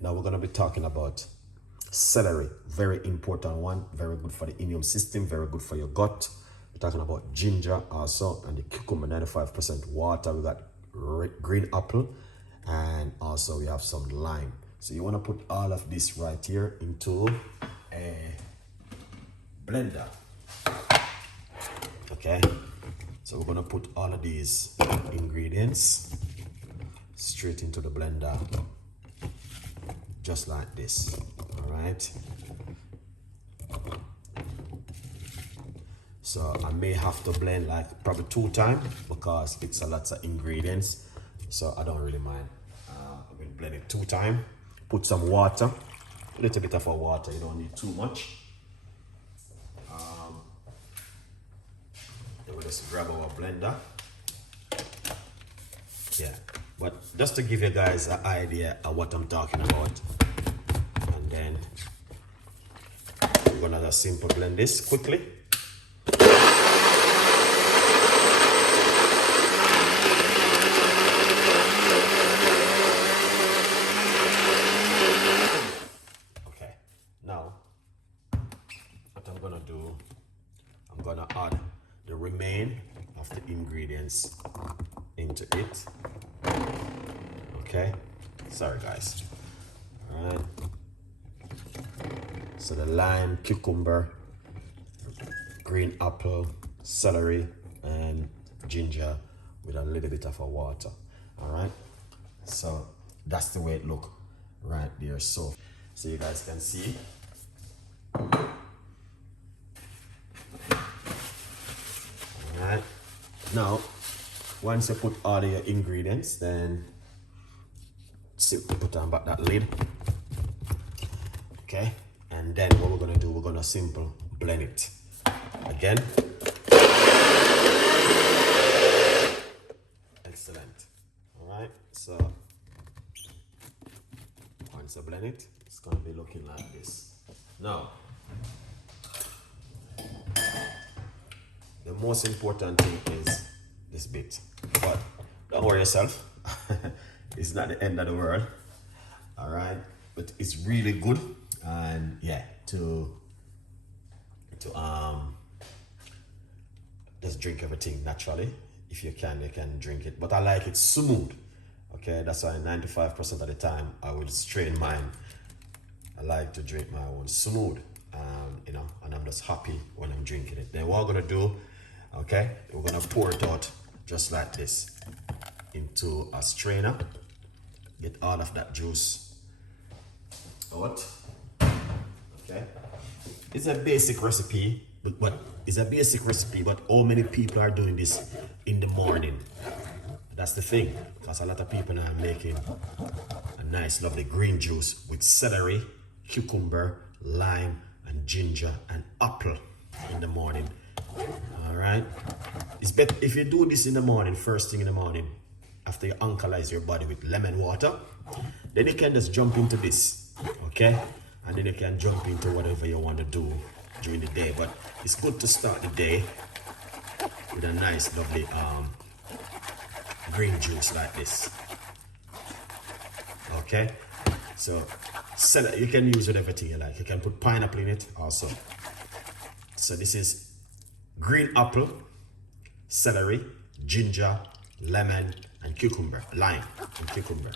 Now we're going to be talking about celery. Very important one. Very good for the immune system. Very good for your gut. We're talking about ginger also, and the cucumber, 95% water. We got green apple, and also we have some lime. So you want to put all of this right here into a blender. Okay, so we're gonna put all of these ingredients straight into the blender, just like this. All right, so I may have to blend like probably 2 times because it's a lot of ingredients, so I don't really mind. I will blend it 2 times. Put some water, a little bit of water, you don't need too much. Then we'll just grab our blender. Yeah, but just to give you guys an idea of what I'm talking about. And then we're gonna just simple blend this quickly. Okay, now what I'm gonna do, I'm gonna add the remain of the ingredients into it. Okay, sorry guys. All right, so the lime, cucumber, green apple, celery, and ginger with a little bit of water. All right, so that's the way it look right there. So you guys can see. Alright, now once you put all your ingredients, then simply put on back that lid. Okay, and then what we're gonna do, we're gonna simple blend it again. Excellent. Alright, so once I blend it, it's gonna be looking like this. Now the most important thing is this bit, but don't worry yourself. It's not the end of the world. All right, but it's really good, and yeah, to just drink everything naturally. If you can drink it, but I like it smooth. Okay, that's why 95% of the time I will strain mine. I like to drink my own smooth, you know, and I'm just happy when I'm drinking it. Then what I'm gonna do, okay, we're gonna pour it out just like this into a strainer. Get all of that juice out. Okay, it's a basic recipe, but how many people are doing this in the morning? That's the thing, because a lot of people are making a nice lovely green juice with celery, cucumber, lime, and ginger and apple in the morning. All right, it's better if you do this in the morning, first thing in the morning, after you alkalize your body with lemon water. Then you can just jump into this, okay, and then you can jump into whatever you want to do during the day. But it's good to start the day with a nice lovely green juice like this. Okay, so you can use it everything you like. You can put pineapple in it also. So this is green apple, celery, ginger, lemon, and cucumber, lime and cucumber.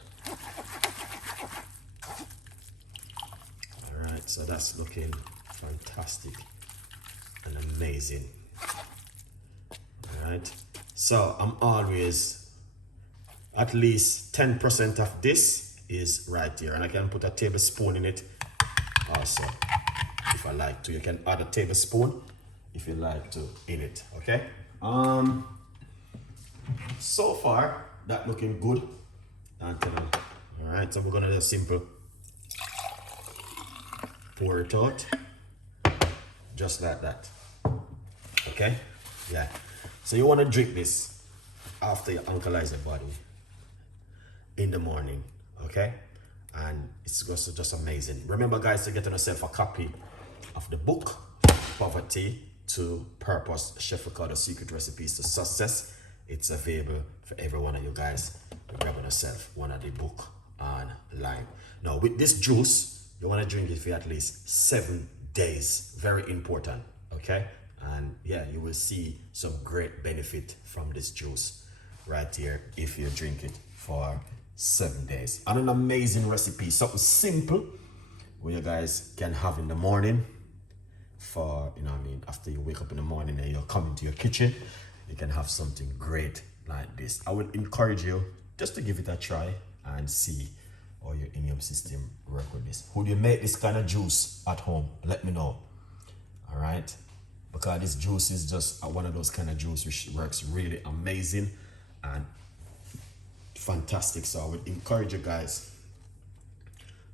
All right, so that's looking fantastic and amazing. All right, so I'm always at least 10% of this is right here, and I can put a tablespoon in it also if I like to. You can add a tablespoon if you like to in it. Okay, so far that looking good. All right, so we're gonna just simple pour it out just like that. Okay, yeah, so you want to drink this after you alkalize your body in the morning. Okay, and it's just amazing. Remember guys, to get yourself a copy of the book Poverty to Purpose, Chef Ricardo Secret Recipes to Success. It's available for every one of you guys to grab on yourself one of the book. and lime. Now with this juice, you want to drink it for at least 7 days. Very important, okay? And yeah, you will see some great benefit from this juice right here if you drink it for 7 days. And an amazing recipe, something simple where you guys can have in the morning for, you know what I mean, after you wake up in the morning and you're coming to your kitchen, you can have something great like this. I would encourage you just to give it a try and see how your immune system work with this. Would you make this kind of juice at home? Let me know. All right, because this juice is just one of those kind of juice which works really amazing and fantastic. So I would encourage you guys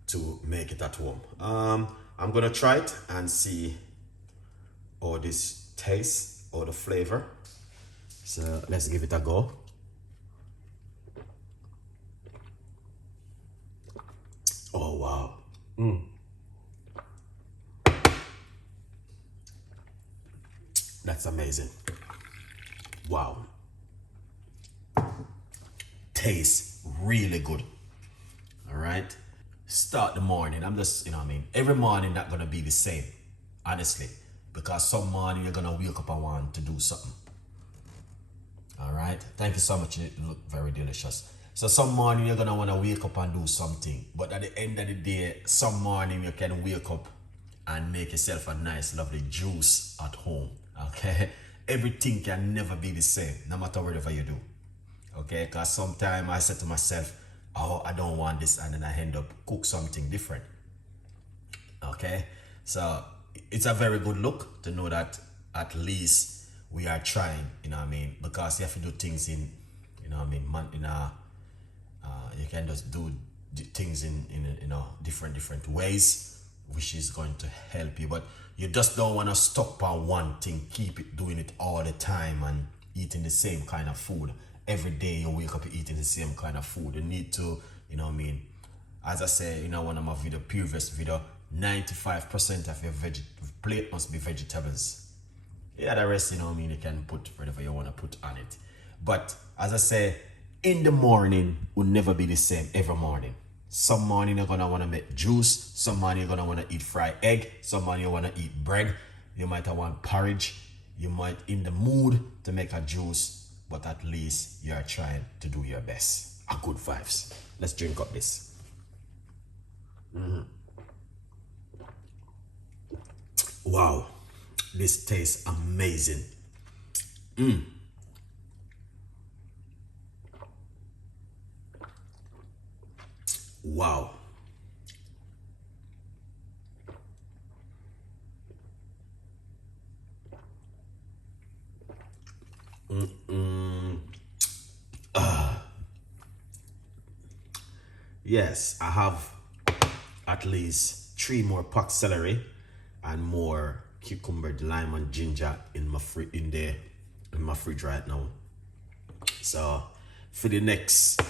to make it at home. I'm gonna try it and see how this tastes or the flavor. So let's give it a go. Oh wow. That's amazing. Wow. Tastes really good. All right. Start the morning. I'm just, you know what I mean, every morning not gonna be the same, honestly, because some morning you're gonna wake up and want to do something. All right. Thank you so much. It look very delicious. So some morning you're gonna want to wake up and do something, but at the end of the day, some morning you can wake up and make yourself a nice lovely juice at home. Okay, everything can never be the same no matter whatever you do. Okay, because sometimes I said to myself, oh, I don't want this, and then I end up cook something different. Okay, so it's a very good look to know that at least we are trying, you know what I mean, because you have to do things in, you know what I mean, you can just do things in you know, different ways, which is going to help you. But you just don't want to stop on one thing, keep it doing it all the time and eating the same kind of food every day. You wake up eating the same kind of food. You need to, you know what I mean, as I say, you know, one of my previous video, 95% of your plate must be vegetables. Yeah, the rest, you know what I mean, you can put whatever you want to put on it. But as I say, in the morning will never be the same every morning. Some morning you're gonna want to make juice, some morning you're gonna want to eat fried egg, some morning you want to eat bread, you might want porridge, you might in the mood to make a juice, but at least you're trying to do your best. A good vibes. Let's drink up this. Wow, this tastes amazing. Wow. Yes, I have at least 3 more packed celery and more cucumber, lime, and ginger in my fridge right now. So for the next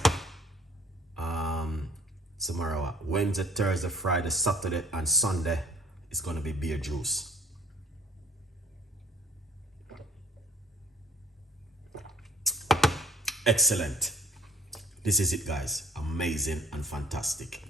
tomorrow, Wednesday, Thursday, Friday, Saturday, and Sunday, it's gonna be beer juice. Excellent. This is it, guys. Amazing and fantastic.